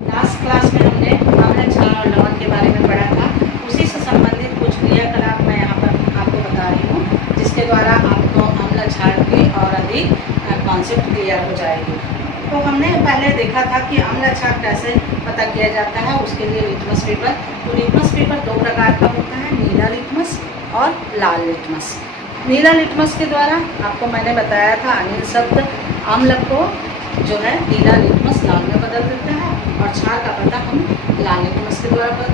Last class में हमने अम्ल क्षार और लवण के बारे में पढ़ा था। उसी से संबंधित कुछ क्रियाकलाप मैं यहाँ पर आपको बता रही हूँ, जिसके द्वारा आपको अम्ल क्षार की और अधिक कॉन्सेप्ट क्लियर हो जाएगी। तो हमने पहले देखा था कि अम्ल क्षार कैसे पता किया जाता है, उसके लिए लिटमस पेपर। तो लिटमस पेपर दो प्रकार का होता है, नीला लिटमस और लाल लिटमस। नीला लिटमस के द्वारा आपको मैंने बताया था अनिल शब्द अम्ल को जो है नीला लिटमस लाल में बदल देता है, और क्षार का पता हम लाल लिटमस के द्वारा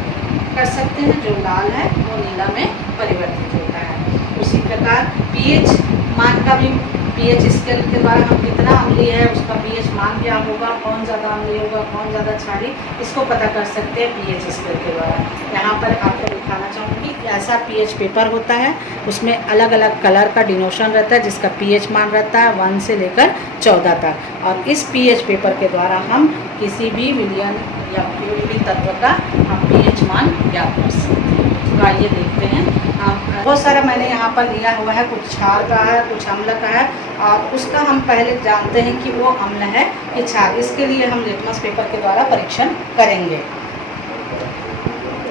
कर सकते हैं। जो लाल है वो नीला में परिवर्तित होता है। उसी प्रकार पीएच मान का भी, पीएच स्केल के द्वारा हम कितना अम्लीय है उसका पीएच मान क्या होगा, कौन ज़्यादा अम्लीय होगा, कौन ज़्यादा क्षारीय, इसको पता कर सकते हैं पीएच स्केल के द्वारा। यहाँ पर आपको दिखाना चाहूँगी कि ऐसा पीएच पेपर होता है, उसमें अलग अलग कलर का डिनोशन रहता है, जिसका पीएच मान रहता है 1 से लेकर 14 तक। और इस पीएच पेपर के द्वारा हम किसी भी विलयन या प्योरिटी तत्व का हम पीएच मान ज्ञात कर सकते हैं। तो आइए देखते हैं। बहुत सारा मैंने यहाँ पर लिया हुआ है, कुछ क्षार का है, कुछ अम्ल का है, और उसका हम पहले जानते हैं कि वो अम्ल है कि क्षार। इसके लिए हम लिटमस पेपर के द्वारा परीक्षण करेंगे।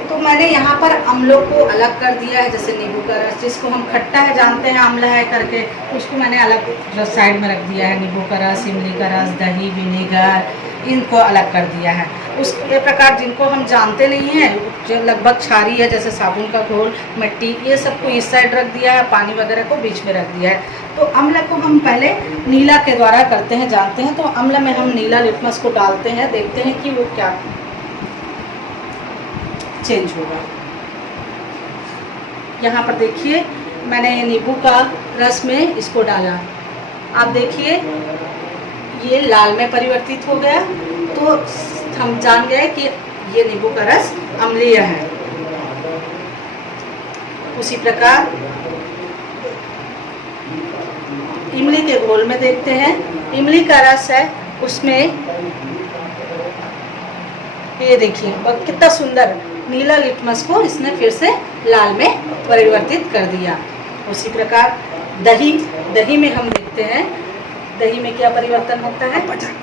तो मैंने यहाँ पर अम्लों को अलग कर दिया है, जैसे नींबू का रस, जिसको हम खट्टा है जानते हैं अम्ल है करके, उसको मैंने अलग साइड में रख दिया है। नींबू का रस, इमली का रस, दही, विनेगर, इनको अलग कर दिया है। उसके प्रकार जिनको हम जानते नहीं हैं, जो लगभग क्षारीय है, जैसे साबुन का घोल, मिट्टी, ये सबको इस साइड रख दिया है, पानी वगैरह को बीच में रख दिया है। तो अम्ल को हम पहले नीला के द्वारा करते हैं, जानते हैं। तो अम्ल में हम नीला लिटमस को डालते हैं, देखते हैं कि वो क्या चेंज होगा। यहाँ पर देखिए मैंने नींबू का रस में इसको डाला, आप देखिए ये लाल में परिवर्तित हो गया। तो हम जान गए कि ये नींबू का रस अम्लीय है। उसी प्रकार इमली के घोल में देखते हैं, इमली का रस है, उसमें ये देखिए कितना सुंदर नीला लिटमस को इसने फिर से लाल में परिवर्तित कर दिया। उसी प्रकार दही, दही में हम देखते हैं दही में क्या परिवर्तन होता है।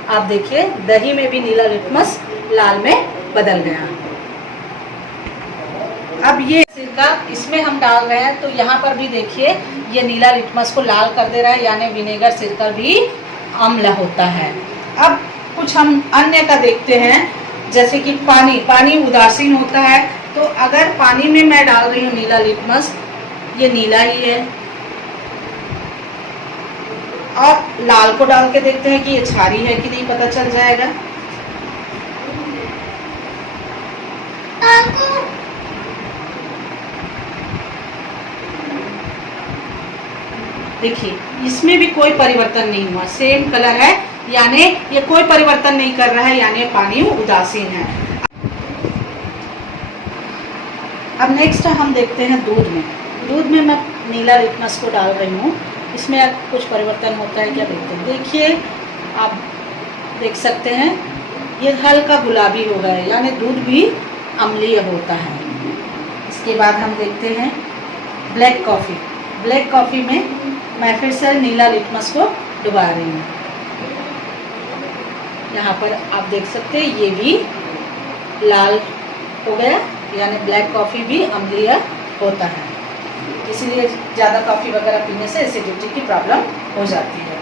आप देखिए दही में भी नीला लिटमस लाल में बदल गया। अब ये सिरका इसमें हम डाल रहे हैं, तो यहाँ पर भी देखिए ये नीला लिटमस को लाल कर दे रहा है, यानी विनेगर सिरका भी अम्ल होता है। अब कुछ हम अन्य का देखते हैं, जैसे कि पानी, पानी उदासीन होता है। तो अगर पानी में मैं डाल रही हूँ नीला लिटमस, ये नीला ही है, और लाल को डाल के देखते हैं कि ये क्षारीय है कि नहीं, पता चल जाएगा। देखिए इसमें भी कोई परिवर्तन नहीं हुआ, सेम कलर है, यानी ये कोई परिवर्तन नहीं कर रहा है, यानी पानी उदासीन है। अब नेक्स्ट हम देखते हैं दूध में। दूध में मैं नीला लिटमस को डाल रही हूँ, इसमें अब कुछ परिवर्तन होता है क्या, देखते हैं। देखिए आप देख सकते हैं ये हल्का गुलाबी हो गया है, यानी दूध भी अम्लीय होता है। इसके बाद हम देखते हैं ब्लैक कॉफ़ी। ब्लैक कॉफ़ी में मैं फिर से नीला लिटमस को डुबा रही हूँ। यहाँ पर आप देख सकते हैं ये भी लाल हो गया, यानी ब्लैक कॉफ़ी भी अम्लीय होता है। इसलिए ज़्यादा कॉफ़ी वगैरह पीने से एसिडिटी की प्रॉब्लम हो जाती है।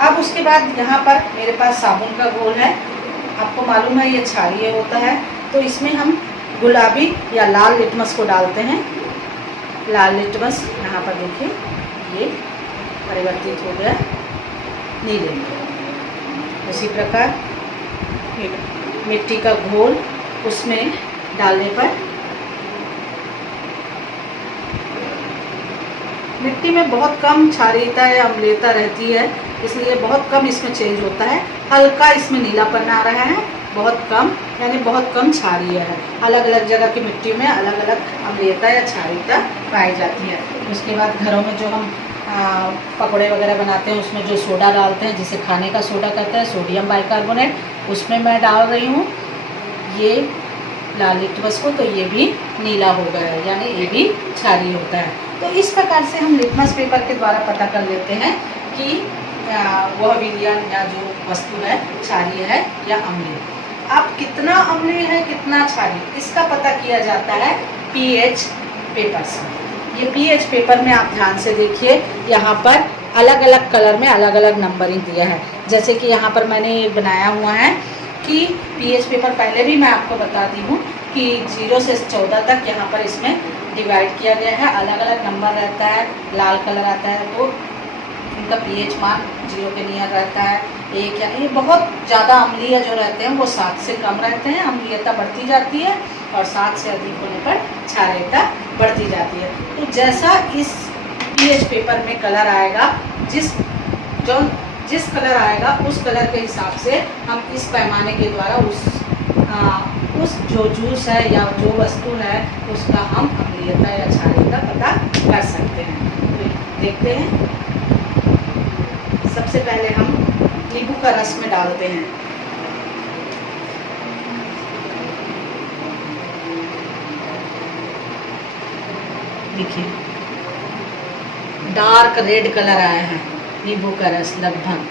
अब उसके बाद यहाँ पर मेरे पास साबुन का घोल है, आपको मालूम है ये क्षारीय होता है। तो इसमें हम गुलाबी या लाल लिटमस को डालते हैं। लाल लिटमस यहाँ पर देखिए ये परिवर्तित हो गया नीले में। उसी प्रकार मिट्टी का घोल, उसमें डालने पर मिट्टी में बहुत कम क्षारीयता या अम्लीयता रहती है, इसलिए बहुत कम इसमें चेंज होता है। हल्का इसमें नीलापन आ रहा है, बहुत कम, यानी बहुत कम क्षारीय है। अलग अलग जगह की मिट्टी में अलग अलग अम्लीयता या क्षारीयता पाई जाती है। उसके बाद घरों में जो हम पकौड़े वगैरह बनाते हैं उसमें जो सोडा डालते हैं, जिसे खाने का सोडा कहते हैं, सोडियम बाइकार्बोनेट, उसमें मैं डाल रही हूँ ये लाल लिटमस को। तो ये भी नीला हो गया है, यानी ये भी क्षारीय होता है। तो इस प्रकार से हम लिटमस पेपर के द्वारा पता कर लेते हैं कि वह विलयन या जो वस्तु है क्षारीय है या अम्लीय। अब कितना अम्लीय है कितना क्षारीय, इसका पता किया जाता है पीएच पेपर से। ये पीएच पेपर में आप ध्यान से देखिए, यहाँ पर अलग अलग कलर में अलग अलग नंबरिंग दिया है। जैसे कि यहाँ पर मैंने बनाया हुआ है कि पीएच पेपर पहले भी मैं आपको बताती हूँ कि 0 से 14 तक यहाँ पर इसमें डिवाइड किया गया है। अलग अलग नंबर रहता है, लाल कलर आता है तो उनका पीएच मान 0 के नियर रहता है। एक या ये बहुत ज़्यादा अम्लीय जो रहते हैं वो 7 से कम रहते हैं, अम्लीयता बढ़ती जाती है, और 7 से अधिक होने पर क्षारीयता बढ़ती जाती है। तो जैसा इस पीएच पेपर में कलर आएगा, जिस कलर आएगा उस कलर के हिसाब से हम इस पैमाने के द्वारा उस जो जूस है या जो वस्तु है उसका हम अम्लीयता या क्षारीयता पता कर सकते हैं। तो देखते हैं, सबसे पहले हम नींबू का रस में डालते हैं। देखिए डार्क रेड कलर आया है नींबू का रस लगभग।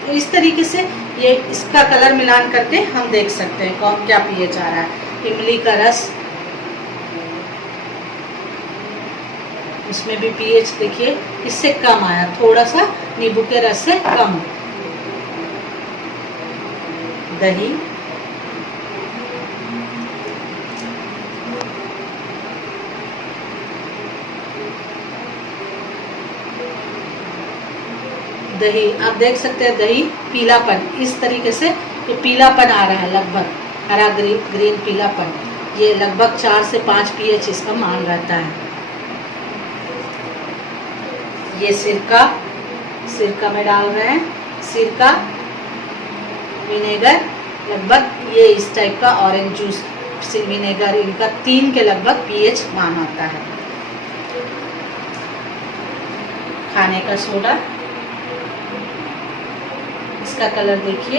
तो इस तरीके से ये इसका कलर मिलान करके हम देख सकते हैं कौन क्या पीएच आ रहा है। इमली का रस, इसमें भी पीएच देखिए इससे कम आया, थोड़ा सा नींबू के रस से कम। दही, दही आप देख सकते हैं, दही पीलापन, इस तरीके से ये पीलापन आ रहा है लगभग, हरा ग्रीन पीलापन। ये लगभग 4 से 5 पीएच इसका मान रहता है। ये सिरका में डाल रहे हैं, सिरका, विनेगर, लगभग ये इस टाइप का ऑरेंज जूस, विनेगर, इनका 3 के लगभग पीएच मान आता है। खाने का सोडा, इसका कलर देखिए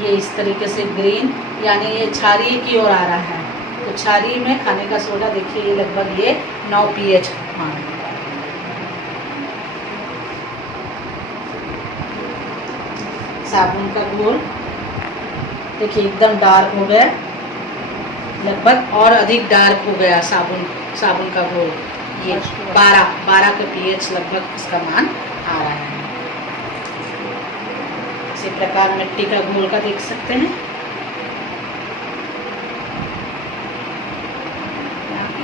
ये इस तरीके से ग्रीन, यानी ये क्षारीय की ओर आ रहा है। तो क्षारीय में खाने का सोडा देखिए ये लगभग ये 9 पीएच मान। साबुन का घोल देखिए एकदम डार्क हो गया, लगभग और अधिक डार्क हो गया साबुन का घोल। ये 12 के पीएच लगभग इसका मान आ रहा है। इसी प्रकार मिट्टी का घोल का देख सकते हैं,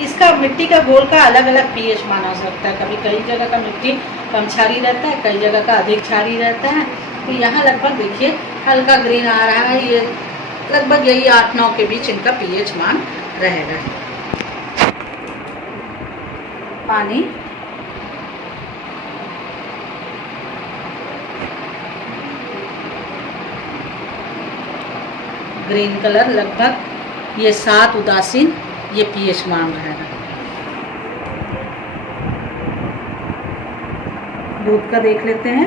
इसका मिट्टी का घोल का अलग अलग पीएच माना हो सकता है। कभी कई जगह का मिट्टी कम क्षारीय रहता है, कई जगह का अधिक क्षारीय रहता है। तो यहाँ लगभग देखिए हल्का ग्रीन आ रहा है, ये लगभग यही 8-9 के बीच इनका पीएच मान रहेगा। पानी, ग्रीन कलर लगभग ये 7 उदासीन ये पीएच मान रहेगा। दूध का देख लेते हैं,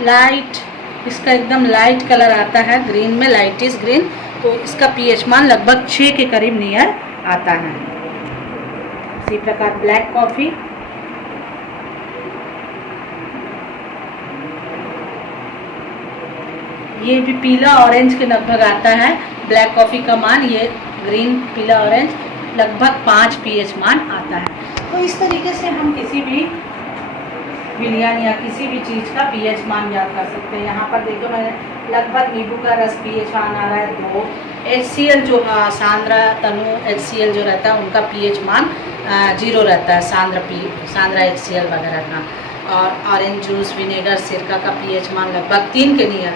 लाइट, इसका एकदम लाइट कलर आता है, ग्रीन में लाइटिश ग्रीन। तो इसका पीएच मान लगभग 6 के करीब नियर आता है। इसी प्रकार ब्लैक कॉफ़ी, ये भी पीला ऑरेंज के लगभग आता है। ब्लैक कॉफ़ी का मान ये ग्रीन पीला ऑरेंज लगभग 5 पीएच मान आता है। तो इस तरीके से हम किसी भी विलयन या किसी भी चीज़ का पीएच मान याद कर सकते हैं। यहाँ पर देखो मैंने लगभग नींबू का रस पीएच मान आ रहा है 2। HCl जो सांद्रा तनु HCl जो रहता है उनका पीएच मान 0 रहता है, सांद्रा HCl वगैरह का। और ऑरेंज जूस, विनेगर, सिरका का पीएच मान लगभग 3 के नियर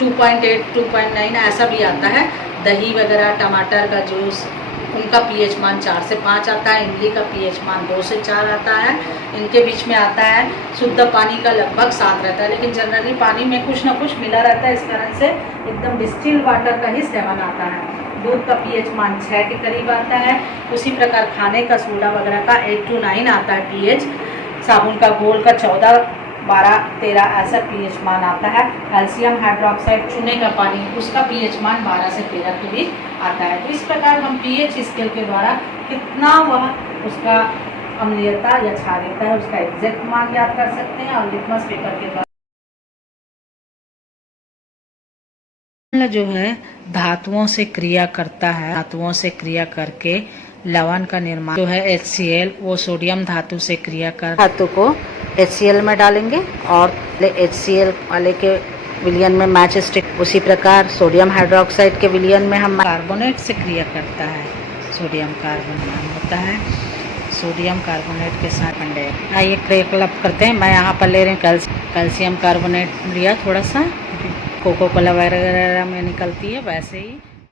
2.8 2.9 ऐसा भी आता है। दही वगैरह, टमाटर का जूस, उनका पीएच मान 4 से 5 आता है। इमली का पीएच मान 2 से 4 आता है। इनके बीच में आता है शुद्ध पानी का लगभग 7 रहता है, लेकिन जनरली पानी में कुछ ना कुछ मिला रहता है, इस कारण से एकदम डिस्टिल्ड वाटर का ही सेवन आता है। दूध का पीएच मान 6 के करीब आता है। उसी प्रकार खाने का सोडा वगैरह का 8 to 9 आता है पीएच। साबुन का घोल का 14 12-13 ऐसा पीएच मान आता है। कैल्शियम हाइड्रोक्साइड चूने का पानी, उसका पीएच मान 12 से 13 के बीच आता है। तो इस प्रकार हम पीएच स्केल के द्वारा कितना वह उसका अम्लीयता या क्षारीयता है उसका एग्जैक्ट मान याद कर सकते हैं। और लिटमस पेपर के द्वारा जो है धातुओं से क्रिया करता है, धातुओं से क्रिया करके लवण का निर्माण जो है HCl, वो सोडियम धातु से क्रिया कर धातु को HCl में डालेंगे और HCl वाले के विलयन में मैच स्टिक, उसी प्रकार सोडियम हाइड्रोक्साइड के विलयन में हम कार्बोनेट से क्रिया करता है, सोडियम कार्बोनेट होता है, सोडियम कार्बोनेट के साथ अंडे। आइए क्रियाकलाप करते हैं। मैं यहाँ पर ले रही हूँ कैल्शियम कार्बोनेट लिया, थोड़ा सा कोको कोला वगैरह में निकलती है वैसे ही